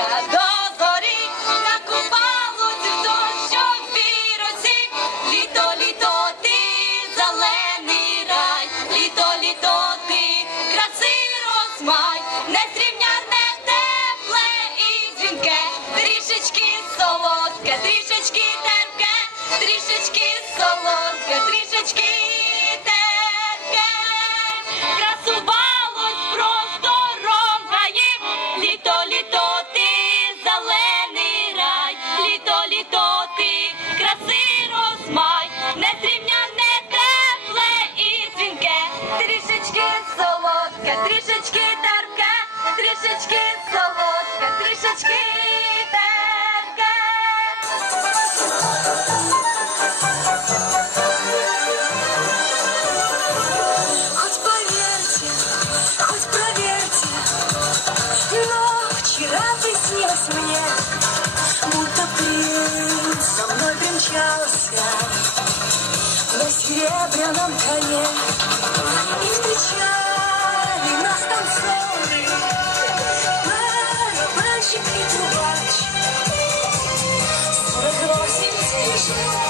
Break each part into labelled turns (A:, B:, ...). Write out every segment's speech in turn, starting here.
A: Дякую. солодка, трішечки терпка, трішечки солодка, трішечки терпка.
B: Хоть поверьте, хоть проверьте, но вчера ты снилась мне, будто принц со мной примчался на серебряном коне. И
C: Thank you.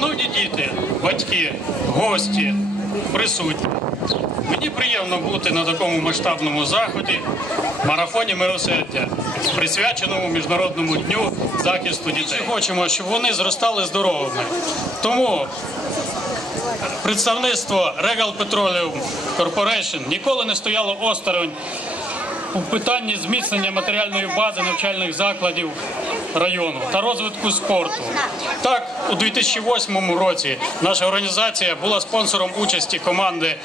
D: Шановні діти, батьки, гості, присутні. Мені приємно бути на такому масштабному заході марафоні милосердя, присвяченому Міжнародному дню захисту дітей. Ми хочемо, щоб вони зростали здоровими. Тому представництво Regal Petroleum Corporation ніколи не стояло осторонь у питанні зміцнення матеріальної бази навчальних закладів району та розвитку спорту. Так, у 2008 році наша організація була спонсором участі команди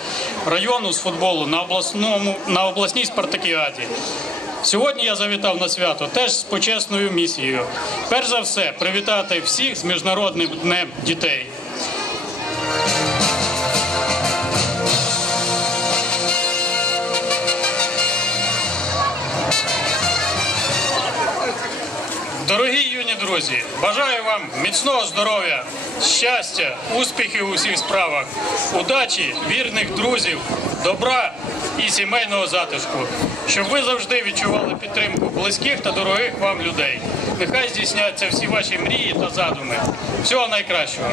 D: району з футболу на обласному на обласній спартакіаді. Сьогодні я завітав на свято теж з почесною місією. Перш за все, привітати всіх з міжнародним днем дітей. Дорогі юні друзі, бажаю вам міцного здоров'я, щастя, успіхів у всіх справах, удачі, вірних друзів, добра і сімейного затишку, щоб ви завжди відчували підтримку близьких та дорогих вам людей. Нехай здійсняться всі ваші мрії та задуми. Всього найкращого.